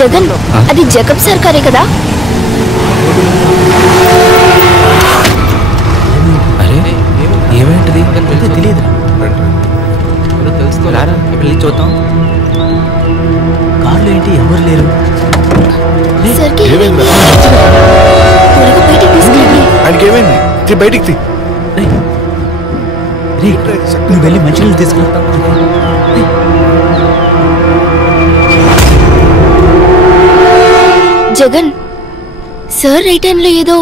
జగన్, అది జగన్ సార్ కారే కదా? అరే ఏమేంటిది తెలియదు. చూద్దాం. కార్లు ఏంటి ఎవరు లేరు? ఆయనకి ఏమైంది? బయటికి నువ్వు వెళ్ళి మంచినీళ్ళు తీసుకురా. జగన్ సార్ రైట్ హ్యాండ్ లో ఏదో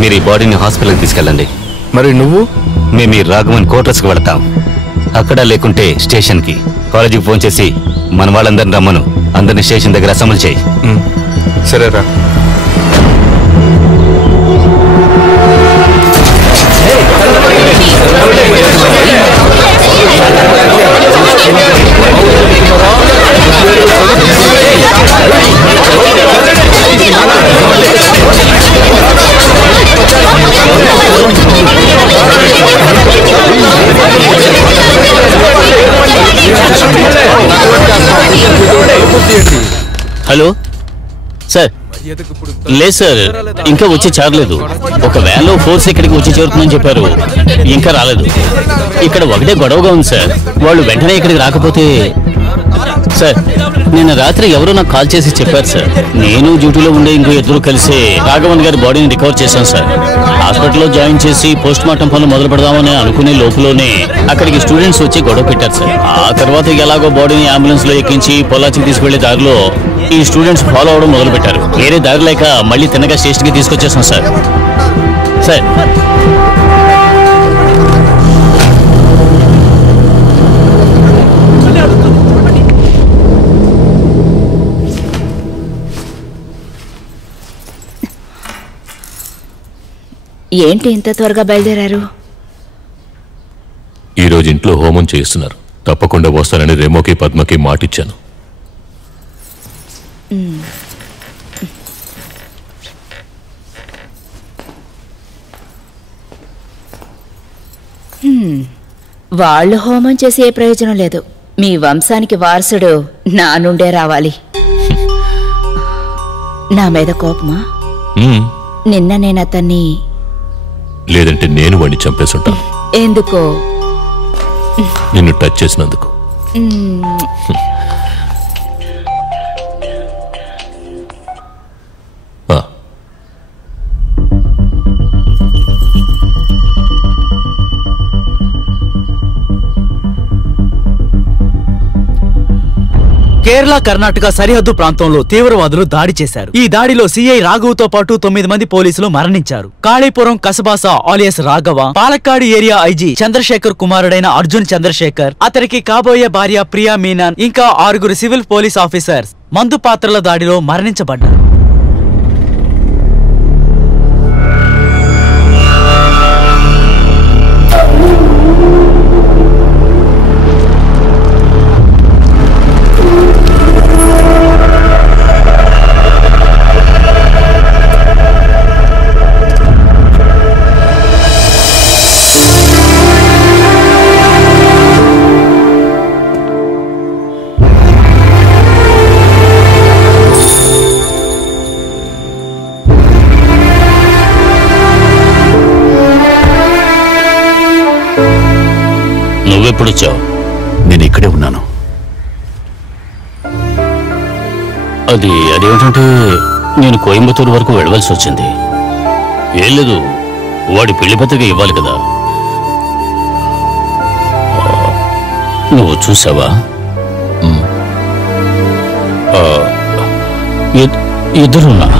మీరు ఈ బాడీని హాస్పిటల్కి తీసుకెళ్ళండి. మరి నువ్వు? మేము ఈ రాఘవన్ క్వార్టర్స్కి వెళతాం. అక్కడ లేకుంటే స్టేషన్కి, కాలేజీకి ఫోన్ చేసి మన వాళ్ళందరిని రమ్మను. అందరినీ స్టేషన్ దగ్గర అసెంబ్లీ చేయి. సరేరా. Hello sir. లేదు సార్, ఇంకా వచ్చి చేరలేదు. ఒక వ్యాన్లో ఫోర్స్ ఇక్కడికి వచ్చి చేరుతుందని చెప్పారు, ఇంకా రాలేదు. ఇక్కడ ఒకటే గొడవగా ఉంది సార్. వాళ్ళు వెంటనే ఇక్కడికి రాకపోతే సార్, నిన్న రాత్రి ఎవరో నాకు కాల్ చేసి చెప్పారు సార్. నేను డ్యూటీలో ఉండే ఇంకో ఇద్దరు కలిసి రాఘవన్ గారి బాడీని రికవర్ చేశాం సార్. హాస్పిటల్లో జాయిన్ చేసి పోస్ట్ మార్టం పనులు మొదలు పెడదామని అనుకునే లోపులోనే అక్కడికి స్టూడెంట్స్ వచ్చి గొడవ పెట్టారు సార్. ఆ తర్వాత ఎలాగో బాడీని అంబులెన్స్ లో ఎక్కించి పొల్లాచికి తీసుకెళ్లే దారిలో ఈ స్టూడెంట్స్ ఫాలో అవడం మొదలు పెట్టారు. వేరే దారి లేక మళ్ళీ తిన్నగా స్టేషన్ కి తీసుకొచ్చేసాం సార్. సార్ ఏంటి ఇంత త్వరగా బయలుదేరారు? ఈరోజు ఇంట్లో హోమం చేస్తున్నారు. తప్పకుండా వస్తానని రెమోకి పద్మకి మాటిచ్చాను. వాళ్ళు హోమం చేసి ఏ ప్రయోజనం లేదు. మీ వంశానికి వారసుడు నా నుండే రావాలి. నా మీద కోపమా? నిన్న నేను అతన్ని, లేదంటే నేను వాడిని చంపేసుంటాను. ఎందుకో? నిన్ను టచ్ చేసినందుకు. కేరళ కర్ణాటక సరిహద్దు ప్రాంతంలో తీవ్రవాదులు దాడి చేశారు. ఈ దాడిలో సిఐ రాఘవ్తో పాటు 9 మంది పోలీసులు మరణించారు. కాళీపురం కసబాసా alias Raghava, Palakkad area IG Chandrashekar కుమారుడైన అర్జున్ చంద్రశేఖర్, అతనికి కాబోయే భార్య ప్రియా మీనన్, ఇంకా 6 సివిల్ పోలీస్ ఆఫీసర్స్ మందు పాత్రల దాడిలో మరణించబడ్డారు. నువ్వెప్పుడొచ్చావు? నేను ఇక్కడే ఉన్నాను. అదేమిటంటే నేను కోయంబత్తూరు వరకు వెళ్ళవలసి వచ్చింది. ఏం లేదు, వాడి పెళ్లి పత్రిక ఇవ్వాలి కదా. నువ్వు చూసావా? ఇద్దరున్నా